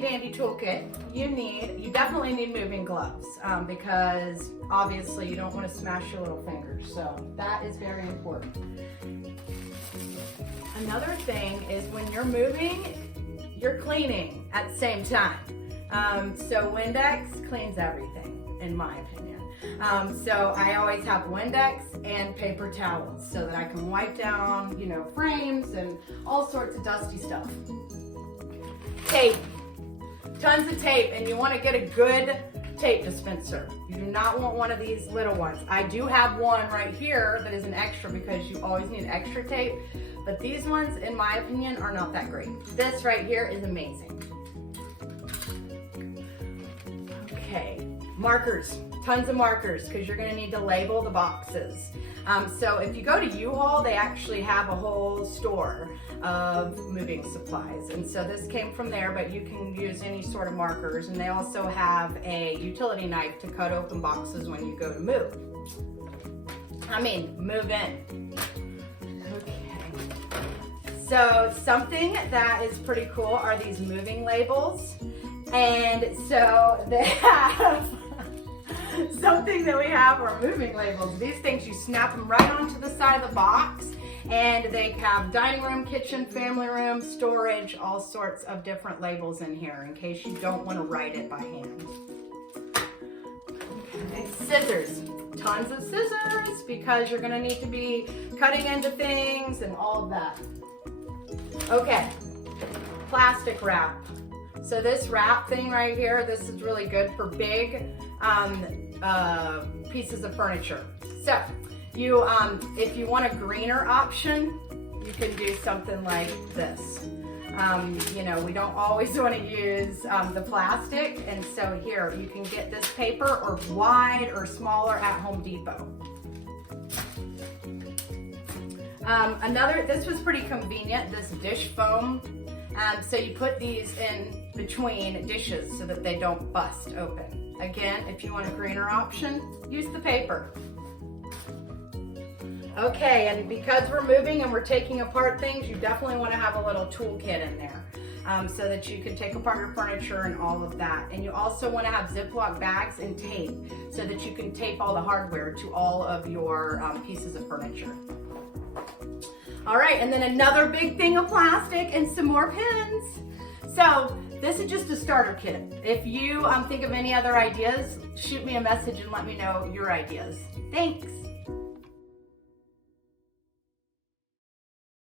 dandy toolkit, you definitely need moving gloves because obviously you don't want to smash your little fingers. So that is very important. Another thing is when you're moving, you're cleaning at the same time. So Windex cleans everything, in my opinion. So I always have Windex and paper towels so that I can wipe down, you know, frames and all sorts of dusty stuff. Tape, tons of tape, and you want to get a good tape dispenser. You do not want one of these little ones. I do have one right here that is an extra because you always need extra tape, but these ones, in my opinion, are not that great. This right here is amazing. Okay, markers, tons of markers because you're going to need to label the boxes. So if you go to U-Haul, they actually have a whole store of moving supplies, and so this came from there, but you can use any sort of markers, and they also have a utility knife to cut open boxes when you go to move in. Okay, so something that is pretty cool are these moving labels, and so they have something that we have are moving labels. These things, you snap them right onto the side of the box, and they have dining room, kitchen, family room, storage, all sorts of different labels in here in case you don't want to write it by hand. Okay. Scissors, tons of scissors because you're going to need to be cutting into things and all of that. Okay, plastic wrap. So this wrap thing right here, this is really good for big pieces of furniture. So you, if you want a greener option, you can do something like this. You know, we don't always want to use the plastic, and so here you can get this paper or wide or smaller at Home Depot. This was pretty convenient, this dish foam. So you put these in between dishes so that they don't bust open. Again, if you want a greener option, use the paper. Okay, and because we're moving and we're taking apart things, you definitely want to have a little toolkit in there so that you can take apart your furniture and all of that. And you also want to have Ziploc bags and tape so that you can tape all the hardware to all of your pieces of furniture. All right, and then another big thing of plastic and some more pins. So this is just a starter kit. If you think of any other ideas, shoot me a message and let me know your ideas. Thanks.